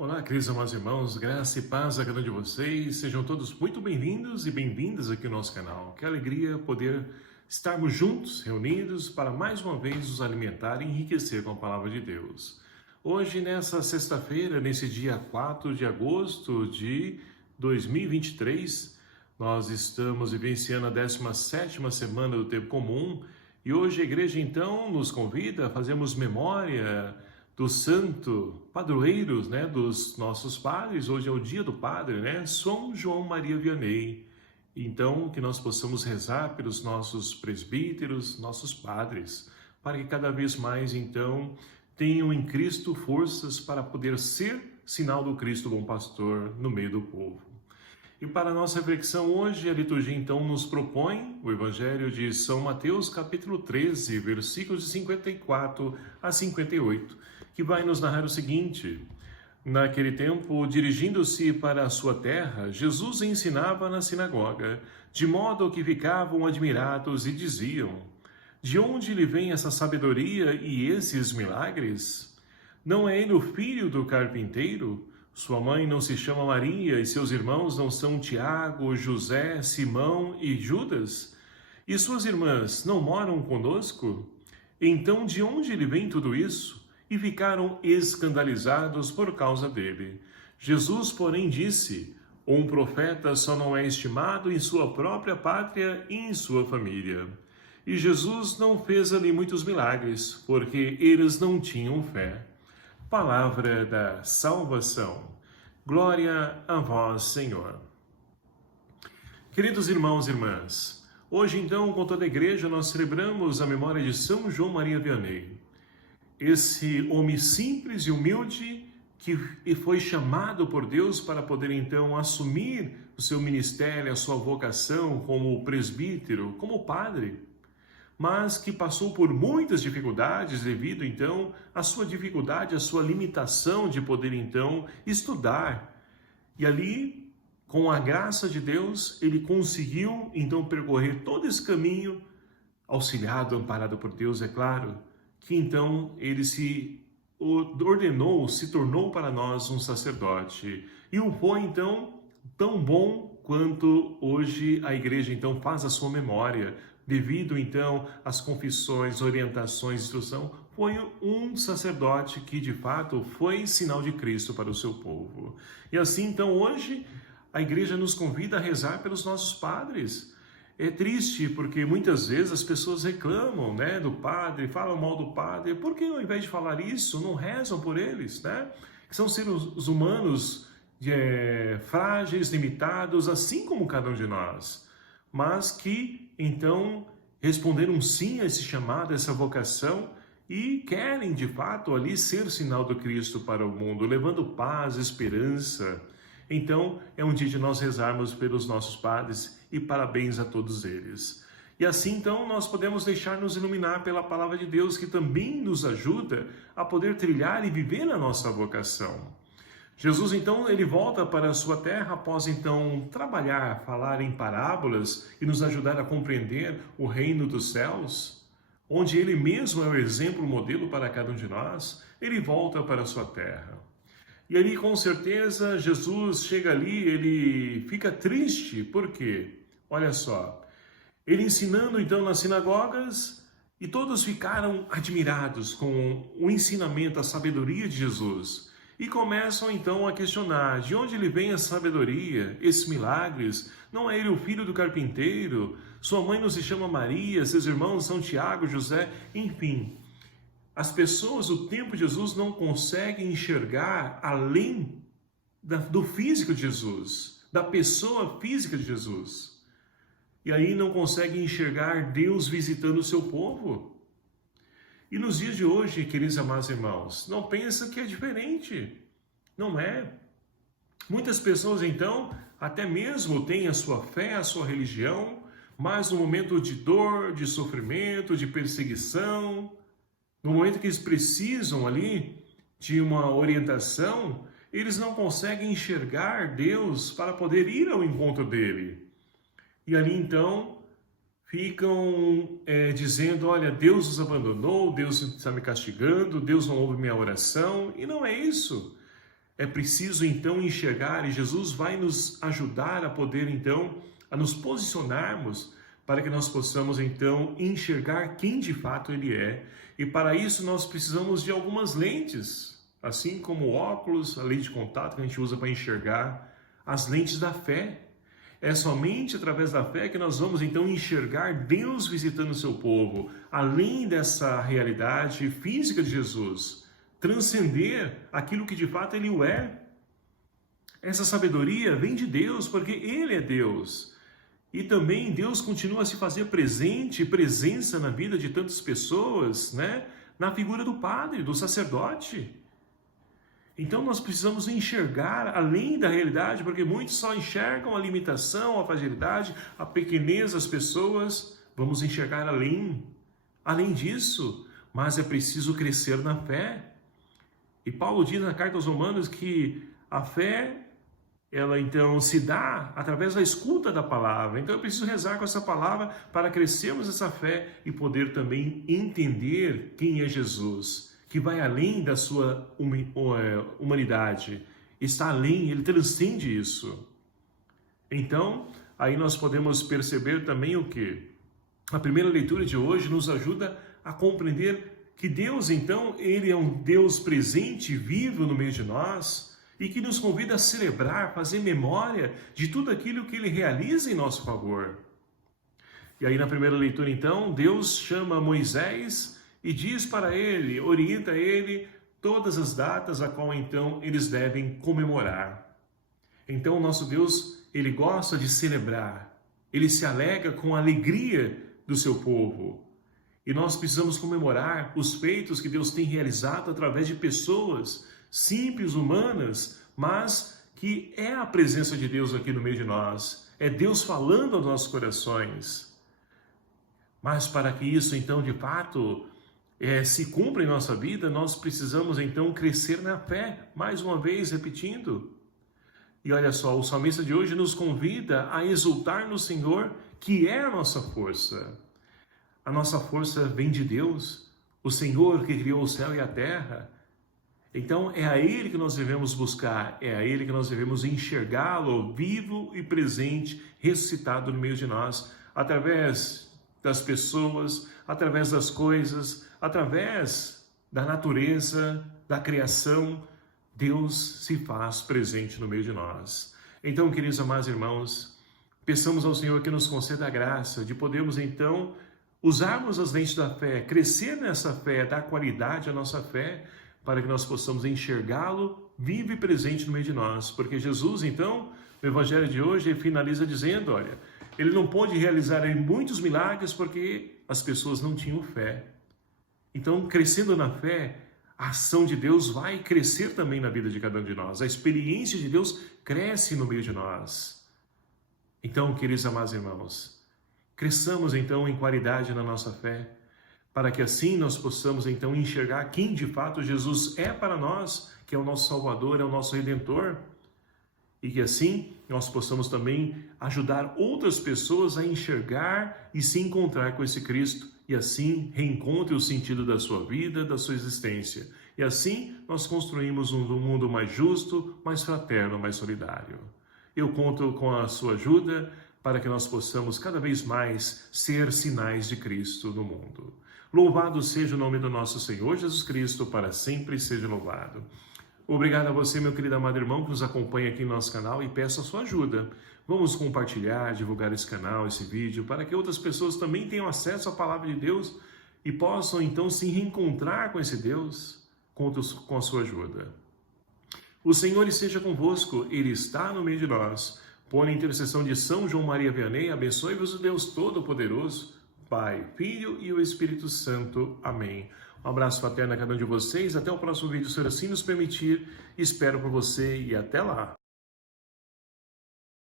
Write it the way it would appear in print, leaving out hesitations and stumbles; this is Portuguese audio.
Olá, queridos amados irmãos, graça e paz a cada um de vocês. Sejam todos muito bem-vindos e bem-vindas aqui no nosso canal. Que alegria poder estarmos juntos, reunidos, para mais uma vez nos alimentar e enriquecer com a palavra de Deus. Hoje, nessa sexta-feira, nesse dia 4 de agosto de 2023, nós estamos vivenciando a 17ª semana do Tempo Comum e hoje a igreja, então, nos convida a fazermos memória do santo padroeiro, dos nossos padres. Hoje é o dia do padre, São João Maria Vianney. Então, que nós possamos rezar pelos nossos presbíteros, nossos padres, para que cada vez mais, então, tenham em Cristo forças para poder ser sinal do Cristo bom pastor no meio do povo. E para a nossa reflexão hoje, a liturgia então nos propõe o Evangelho de São Mateus, capítulo 13, versículos de 54 a 58, que vai nos narrar o seguinte: naquele tempo, dirigindo-se para a sua terra, Jesus ensinava na sinagoga, de modo que ficavam admirados e diziam: de onde lhe vem essa sabedoria e esses milagres? Não é ele o filho do carpinteiro? Sua mãe não se chama Maria e seus irmãos não são Tiago, José, Simão e Judas? E suas irmãs não moram conosco? Então de onde lhe vem tudo isso? E ficaram escandalizados por causa dele. Jesus, porém, disse: um profeta só não é estimado em sua própria pátria e em sua família. E Jesus não fez ali muitos milagres, porque eles não tinham fé. Palavra da salvação. Glória a vós, Senhor. Queridos irmãos e irmãs, hoje então, com toda a igreja, nós celebramos a memória de São João Maria Vianney. Esse homem simples e humilde que foi chamado por Deus para poder então assumir o seu ministério, a sua vocação como presbítero, como padre, mas que passou por muitas dificuldades devido, então, à sua dificuldade, à sua limitação de poder, então, estudar. E ali, com a graça de Deus, ele conseguiu, então, percorrer todo esse caminho, auxiliado, amparado por Deus, é claro, que, então, ele se ordenou, se tornou para nós um sacerdote. E o foi, então, tão bom quanto hoje a igreja, então, faz a sua memória, devido, então, às confissões, orientações, instrução, foi um sacerdote que, de fato, foi sinal de Cristo para o seu povo. E assim, então, hoje, a igreja nos convida a rezar pelos nossos padres. É triste porque muitas vezes as pessoas reclamam, do padre, falam mal do padre. Por que ao invés de falar isso, não rezam por eles, Que são seres humanos frágeis, limitados, assim como cada um de nós, mas que, então, responderam sim a esse chamado, a essa vocação, e querem, de fato, ali ser sinal do Cristo para o mundo, levando paz, esperança. Então, é um dia de nós rezarmos pelos nossos padres e parabéns a todos eles. E assim, então, nós podemos deixar-nos iluminar pela palavra de Deus, que também nos ajuda a poder trilhar e viver a nossa vocação. Jesus, então, ele volta para a sua terra após, então, trabalhar, falar em parábolas e nos ajudar a compreender o reino dos céus, onde ele mesmo é o exemplo, o modelo para cada um de nós. Ele volta para a sua terra. E ali, com certeza, Jesus chega ali, ele fica triste. Por quê? Olha só, ele ensinando, então, nas sinagogas, e todos ficaram admirados com o ensinamento, a sabedoria de Jesus. E começam então a questionar: de onde lhe vem a sabedoria, esses milagres? Não é ele o filho do carpinteiro? Sua mãe não se chama Maria, seus irmãos são Tiago, José, enfim. As pessoas do tempo de Jesus não conseguem enxergar além do físico de Jesus, da pessoa física de Jesus. E aí não conseguem enxergar Deus visitando o seu povo. E nos dias de hoje, queridos amados irmãos, não pensa que é diferente. Não é. Muitas pessoas, então, até mesmo têm a sua fé, a sua religião, mas no momento de dor, de sofrimento, de perseguição, no momento que eles precisam ali de uma orientação, eles não conseguem enxergar Deus para poder ir ao encontro dele. E ali, então, ficam dizendo: olha, Deus nos abandonou, Deus está me castigando, Deus não ouve minha oração. E não é isso. É preciso então enxergar, e Jesus vai nos ajudar a poder então, a nos posicionarmos para que nós possamos então enxergar quem de fato Ele é. E para isso nós precisamos de algumas lentes, assim como o óculos, a lente de contato que a gente usa para enxergar, as lentes da fé. É somente através da fé que nós vamos então enxergar Deus visitando o seu povo, além dessa realidade física de Jesus, transcender aquilo que de fato Ele o é. Essa sabedoria vem de Deus, porque Ele é Deus. E também Deus continua a se fazer presente, presença na vida de tantas pessoas, né? Na figura do padre, do sacerdote. Então nós precisamos enxergar além da realidade, porque muitos só enxergam a limitação, a fragilidade, a pequenez das pessoas. Vamos enxergar além disso, mas é preciso crescer na fé. E Paulo diz na carta aos Romanos que a fé, ela então se dá através da escuta da palavra. Então eu preciso rezar com essa palavra para crescermos essa fé e poder também entender quem é Jesus, que vai além da sua humanidade, está além, ele transcende isso. Então, aí nós podemos perceber também o que? A primeira leitura de hoje nos ajuda a compreender que Deus, então, ele é um Deus presente, vivo no meio de nós, e que nos convida a celebrar, fazer memória de tudo aquilo que ele realiza em nosso favor. E aí na primeira leitura, então, Deus chama Moisés e diz para ele, orienta ele, todas as datas a qual então eles devem comemorar. Então o nosso Deus, ele gosta de celebrar, ele se alegra com a alegria do seu povo. E nós precisamos comemorar os feitos que Deus tem realizado através de pessoas simples, humanas, mas que é a presença de Deus aqui no meio de nós. É Deus falando aos nossos corações. Mas para que isso então de fato se cumpra em nossa vida, nós precisamos então crescer na fé, mais uma vez repetindo. E olha só, o salmista de hoje nos convida a exultar no Senhor, que é a nossa força. A nossa força vem de Deus, o Senhor que criou o céu e a terra. Então é a Ele que nós devemos buscar, é a Ele que nós devemos enxergá-lo vivo e presente, ressuscitado no meio de nós, através das pessoas, através das coisas, através da natureza, da criação. Deus se faz presente no meio de nós. Então, queridos amados irmãos, peçamos ao Senhor que nos conceda a graça de podermos então usarmos as lentes da fé, crescer nessa fé, dar qualidade à nossa fé, para que nós possamos enxergá-lo vivo e presente no meio de nós. Porque Jesus, então, no Evangelho de hoje, ele finaliza dizendo, olha, ele não pôde realizar muitos milagres porque as pessoas não tinham fé. Então, crescendo na fé, a ação de Deus vai crescer também na vida de cada um de nós. A experiência de Deus cresce no meio de nós. Então, queridos amados irmãos, cresçamos então em qualidade na nossa fé, para que assim nós possamos então enxergar quem de fato Jesus é para nós, que é o nosso Salvador, é o nosso Redentor, e que assim nós possamos também ajudar outras pessoas a enxergar e se encontrar com esse Cristo, e assim reencontre o sentido da sua vida, da sua existência. E assim nós construímos um mundo mais justo, mais fraterno, mais solidário. Eu conto com a sua ajuda para que nós possamos cada vez mais ser sinais de Cristo no mundo. Louvado seja o nome do nosso Senhor Jesus Cristo, para sempre seja louvado. Obrigado a você, meu querido amado irmão, que nos acompanha aqui no nosso canal, e peço a sua ajuda. Vamos compartilhar, divulgar esse canal, esse vídeo, para que outras pessoas também tenham acesso à palavra de Deus e possam então se reencontrar com esse Deus. Conto com a sua ajuda. O Senhor esteja convosco, Ele está no meio de nós. Por intercessão de São João Maria Vianney, abençoe-vos o Deus Todo-Poderoso, Pai, Filho e o Espírito Santo. Amém. Um abraço fraterno a cada um de vocês. Até o próximo vídeo, se assim nos permitir. Espero por você e até lá.